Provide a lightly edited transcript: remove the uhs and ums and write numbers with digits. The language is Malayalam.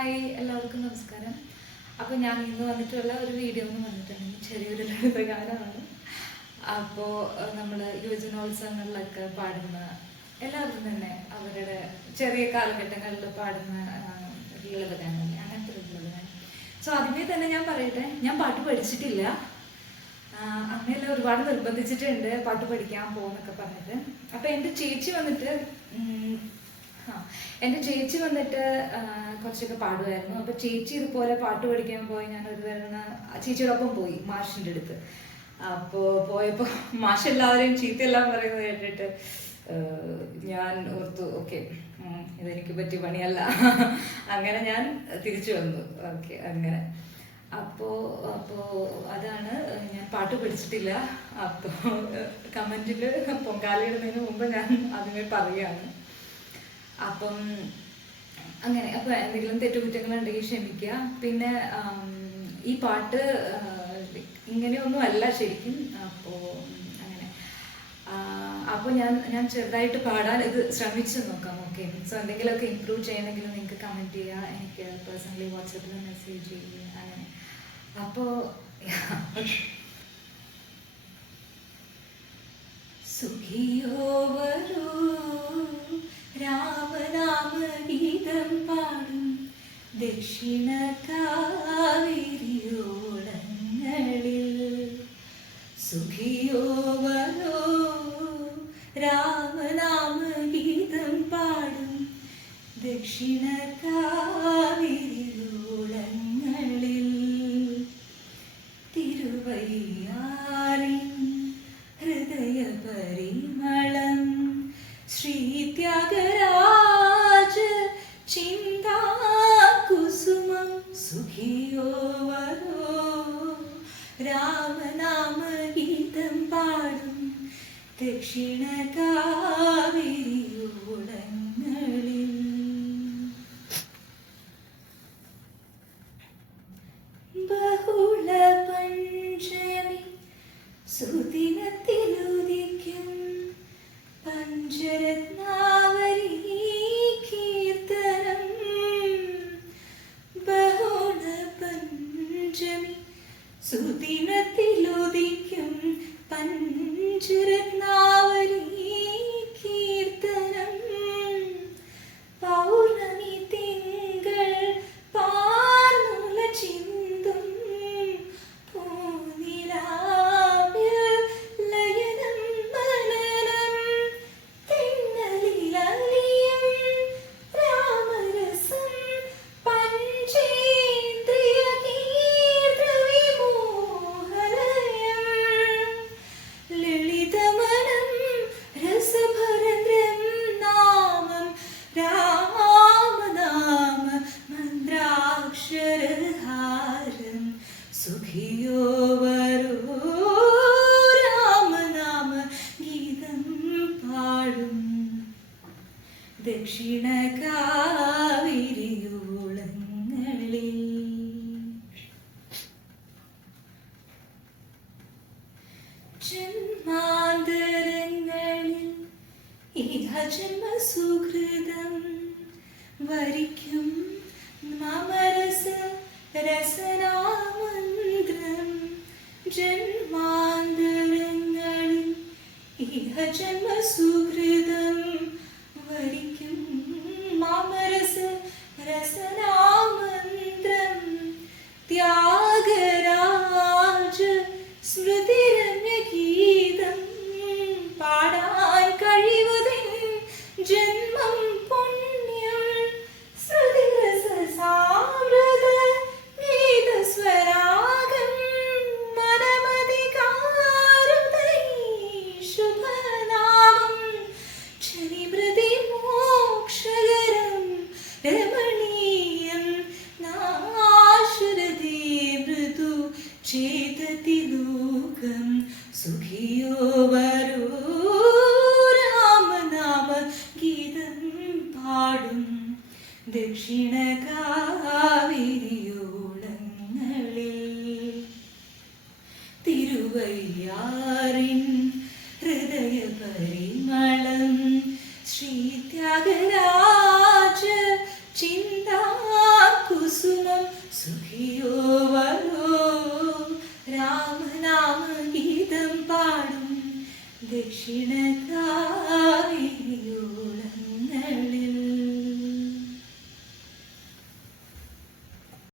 ഹായ് എല്ലാവർക്കും നമസ്കാരം. അപ്പോൾ ഞാൻ ഇന്ന് വന്നിട്ടുള്ള ഒരു വീഡിയോ എന്ന് പറഞ്ഞിട്ടുണ്ടെങ്കിൽ ചെറിയൊരു ലളിതഗാനമാണ്. അപ്പോൾ നമ്മൾ യുവജനോത്സവങ്ങളിലൊക്കെ പാടുന്ന എല്ലാവരും തന്നെ അവരുടെ ചെറിയ കാലഘട്ടങ്ങളിൽ പാടുന്ന ലളിതഗാനമല്ലേ, അങ്ങനത്തെ ഒരു ലളിതഗാനം. സോ ആദ്യമേ തന്നെ ഞാൻ പറയട്ടെ, ഞാൻ പാട്ട് പഠിച്ചിട്ടില്ല. അമ്മയെല്ലാം ഒരുപാട് നിർബന്ധിച്ചിട്ടുണ്ട് പാട്ട് പഠിക്കാൻ പോകുന്നൊക്കെ പറഞ്ഞിട്ട്. അപ്പോൾ എൻ്റെ ചേച്ചി വന്നിട്ട് കുറച്ചൊക്കെ പാടുമായിരുന്നു. അപ്പോൾ ചേച്ചി ഇതുപോലെ പാട്ട് പഠിക്കാൻ പോയി. ഞാൻ ഒരു തവണ ചേച്ചിയുടെ ഒപ്പം പോയി മാഷിൻ്റെ അടുത്ത്. അപ്പോൾ പോയപ്പോൾ മാഷ് എല്ലാവരെയും ചീത്തയെല്ലാം പറയുന്നത് കേട്ടിട്ട് ഞാൻ ഓർത്തു, ഓക്കെ ഇതെനിക്ക് പറ്റിയ പണിയല്ല. അങ്ങനെ ഞാൻ തിരിച്ചു വന്നു. ഓക്കെ, അങ്ങനെ അപ്പോൾ അതാണ്, ഞാൻ പാട്ട് പഠിച്ചിട്ടില്ല. അപ്പോൾ കമൻറ്റിൽ പൊങ്കാലയിടുന്നതിന് മുമ്പ് ഞാൻ ആദ്യമേ പറയുകയാണ്. അപ്പം അങ്ങനെ, അപ്പോൾ എന്തെങ്കിലും തെറ്റുകുറ്റങ്ങളുണ്ടെങ്കിൽ ക്ഷമിക്കുക. പിന്നെ ഈ പാട്ട് ഇങ്ങനെയൊന്നും അല്ല ശരിക്കും. അപ്പോൾ ഞാൻ ചെറുതായിട്ട് പാടാൻ ഇത് ശ്രമിച്ചു നോക്കാം. ഓക്കെ, സോ എന്തെങ്കിലുമൊക്കെ ഇമ്പ്രൂവ് ചെയ്യണമെങ്കിലും നിങ്ങൾക്ക് കമൻറ്റ് ചെയ്യുക, എനിക്ക് പേഴ്സണലി വാട്സപ്പിൽ മെസ്സേജ് ചെയ്യുക. അങ്ങനെ അപ്പോൾ സുഖിയോ വരൂ രാമനാമഗീതം പാടും ദക്ഷിണ കാവേരിയോളങ്ങളിൽ. സുഖിയോ വരൂ രാമനാമഗീതം പാടും ദക്ഷിണ കാവേരിയോളങ്ങളിൽ. തിരുവയ്യാറിൻ ഹൃദയ പരിമളം ശ്രീത്യാഗരാജ ചിന്താകുസുമം. സുഖിയോ വരോ രാമനാമഗീതം പാടും ദക്ഷിണ കാവേരിയോളങ്ങളിൽ. ബഹുള പഞ്ചമി സുദിനത്തിലുദിക്കും പഞ്ചരത്നാവലി കീർത്തനം. ബഹുള പഞ്ചമി സുദിനത്തിലുദിക്കും പഞ്ചരത്നാവലി കീർത്തനം. പൗർണമി തിങ്കൾ പാർന്നുല ചിന്തും പൂനിലാവിൽ ലയനം മനനം. തെന്നലിലലിയും രാമരസം പഞ്ചേന്ദ്രിയ കീർത്തവിമോഹലയം. ലളിതമനം രസഭരന്ദ്രം നാമം രാമനാമ മന്ത്രാക്ഷരഹാരം. സുഖിയോ വരോ രാമനാമ ഗീതം പാടും ദക്ഷിണ കാവേരിയോളങ്ങളിൽ. ജന്മാന്തരങ്ങളിൽ ഇഹജന്മ സുഹൃതം വരിക്കും മമരസ രസനാമന്ത്രം. ജന്മാന്തരങ്ങളിൽ ഇഹജന്മ സുഹൃതം വരിക്കും മമരസ രസനാമന്ത്രം. ത്യാഗരാജ സ്മൃതിരമ്യഗീതം പാടാൻ കഴിവതിൻ ജന്മം പുണ്യം. ശ്രുതിരസസാമൃത ഗീതസ്വരാഗം മനമധികാരുതൈ ശുഭനാമം. ക്ഷണിമൃതി മോക്ഷകരം രമണീയം നാശുരതി മൃദു ചേതതി ലോകം. സുഖിയോ വരോ രാമനാമ ഗീതം പാടും ദക്ഷിണ കാവേരിയോളങ്ങളിൽ. തിരുവയ്യാറിൻ ഹൃദയ പരിമളം ശ്രീത്യാഗരാജ ചിന്താകു സുഖിയോ വരോ രാമനാമ ഗീതം പാടും ദക്ഷിണ